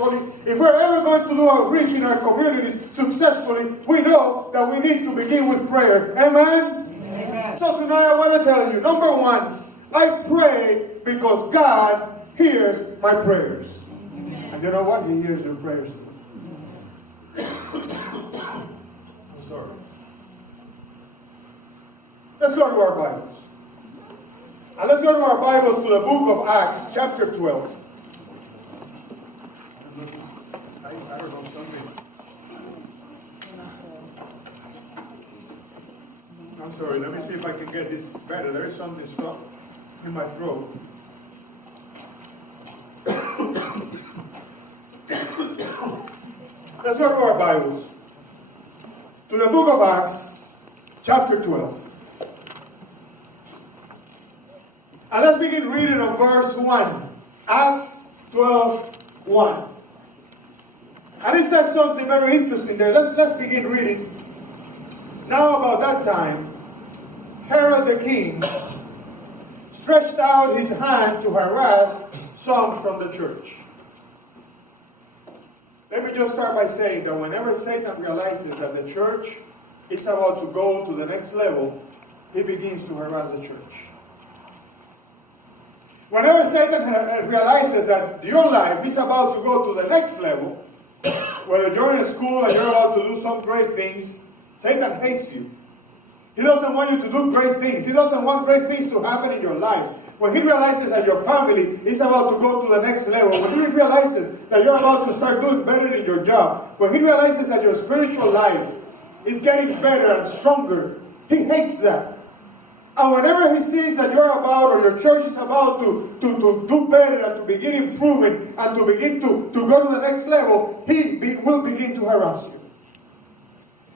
successfully, if we're ever going to do outreach in our communities successfully, we know that we need to begin with prayer. Amen? Amen. So tonight I want to tell you, number one, I pray because God hears my prayers. Amen. And you know what? He hears your prayers. I'm sorry. Let's go to our Bibles. And let's go to our Bibles to the book of Acts, chapter 12. I don't know something. I'm sorry, let me see if I can get this better. There is something stuck in my throat. Let's go to our Bibles. To the book of Acts, chapter 12. And let's begin reading on verse 1. Acts 12:1. And it says something very interesting there. Let's begin reading. Now about that time, Herod the king stretched out his hand to harass some from the church. Let me just start by saying that whenever Satan realizes that the church is about to go to the next level, he begins to harass the church. Whenever Satan realizes that your life is about to go to the next level, whether you're in school and you're about to do some great things, Satan hates you. He doesn't want you to do great things. He doesn't want great things to happen in your life. When he realizes that your family is about to go to the next level, when he realizes that you're about to start doing better in your job, when he realizes that your spiritual life is getting better and stronger, he hates that. And whenever he sees that you're about, or your church is about to do better and to begin improving and to begin to go to the next level, he will begin to harass you.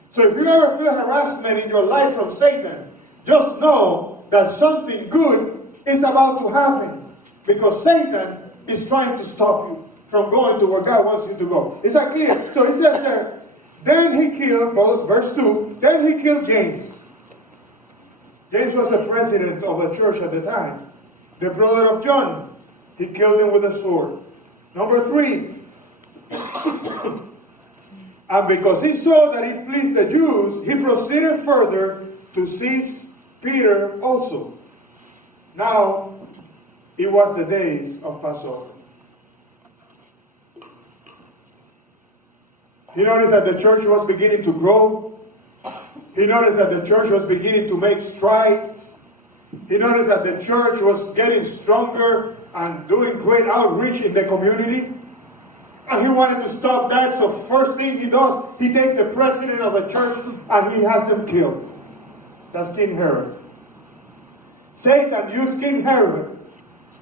So if you ever feel harassment in your life from Satan, just know that something good is about to happen. Because Satan is trying to stop you from going to where God wants you to go. Is that clear? So it says there, then he killed, verse 2, then he killed James. James was the president of the church at the time. The brother of John. He killed him with a sword. Number 3. And because he saw that it pleased the Jews, he proceeded further to seize Peter also. Now, it was the days of Passover. He noticed that the church was beginning to grow. He noticed that the church was beginning to make strides. He noticed that the church was getting stronger and doing great outreach in the community. And he wanted to stop that, so first thing he does, he takes the president of the church and he has him killed. That's King Herod. Satan used King Herod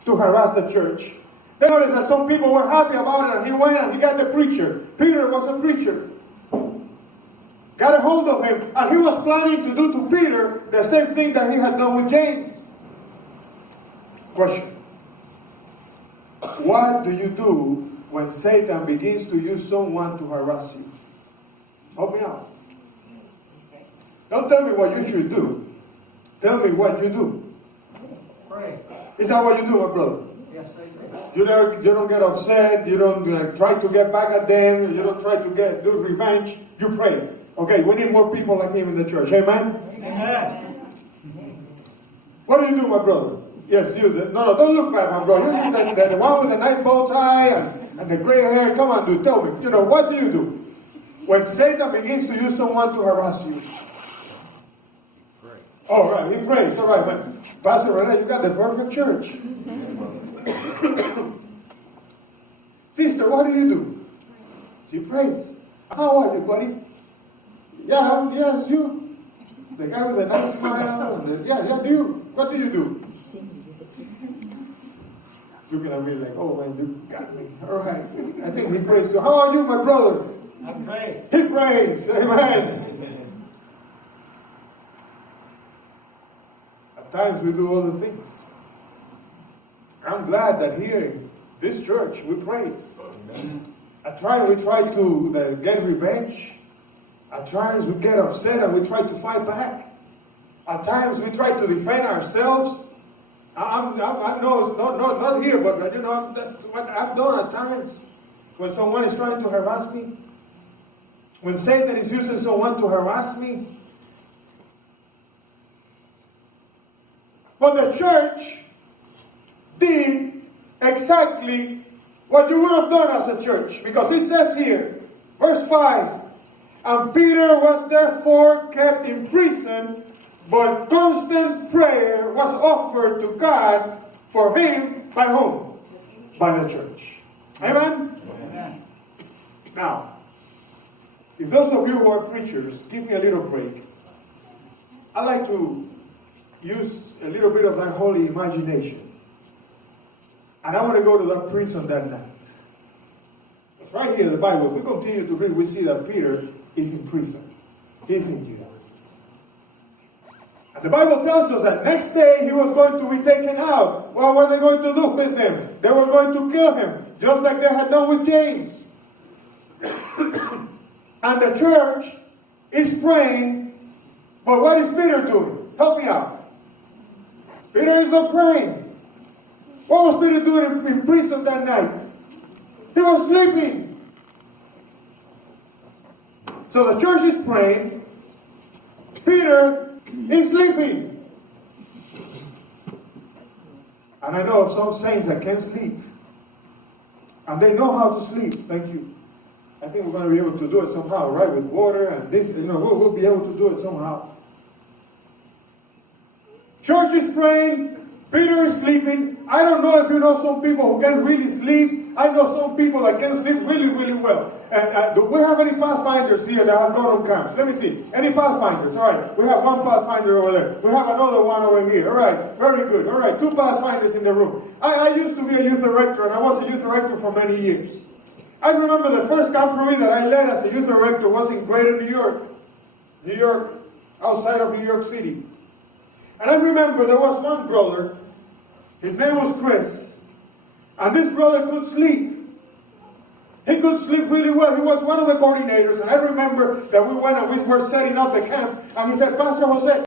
to harass the church. They noticed that some people were happy about it, and he went and he got the preacher. Peter was a preacher. Got a hold of him, and he was planning to do to Peter the same thing that he had done with James. Question. What do you do when Satan begins to use someone to harass you? Help me out. Don't tell me what you should do. Tell me what you do. Pray. Is that what you do, my brother? Yes, I do. You don't get upset. You don't try to get back at them. You don't try to do revenge. You pray. Okay, we need more people like him in the church. Amen? Amen. What do you do, my brother? Yes, you. No, don't look bad, my brother. You're the one with the nice bow tie and the gray hair. Come on, dude. Tell me. What do you do when Satan begins to use someone to harass you? Pray. All right, he prays. All right, man. Pastor Rene, you got the perfect church. Sister, what do you do? She prays. How are you, buddy? Yeah, yes, you. The guy with the nice smile. You. What do you do? Looking at me like, oh man, you got me. All right. I think he prays too. How are you, my brother? I pray. He prays. Amen. At times we do all the things. I'm glad that here in this church we pray. At times we try to get revenge. At times we get upset and we try to fight back. At times we try to defend ourselves. I know, not here, but that's what I've done at times. when someone is trying to harass me? When Satan is using someone to harass me? But the church did exactly what you would have done as a church. Because it says here, verse 5, and Peter was therefore kept in prison, but constant prayer was offered to God for him by whom? By the church. Amen? Amen. Now, if those of you who are preachers, give me a little break. I like to use a little bit of that holy imagination. And I want to go to that prison that night. It's right here in the Bible. If we continue to read, we see that Peter is in prison. He's in jail. And the Bible tells us that next day he was going to be taken out. What were they going to do with him? They were going to kill him, just like they had done with James. And the church is praying, but what is Peter doing? Help me out. Peter is not praying. What was Peter doing in prison that night? He was sleeping. So the church is praying. Peter is sleeping. And I know of some saints that can't sleep. And they know how to sleep. Thank you. I think we're going to be able to do it somehow, right? With water and this, we'll be able to do it somehow. Church is praying. Peter is sleeping. I don't know if you know some people who can't really sleep. I know some people that can sleep really, really well. And do we have any pathfinders here that have gone on camps? Let me see. Any pathfinders? All right. We have one pathfinder over there. We have another one over here. All right. Very good. All right. 2 pathfinders in the room. I used to be a youth director, and I was a youth director for many years. I remember the first camporee that I led as a youth director was in Greater New York. New York, outside of New York City. And I remember there was one brother. His name was Chris. And this brother could sleep. He could sleep really well. He was one of the coordinators. And I remember that we went and we were setting up the camp. And he said, Pastor Jose,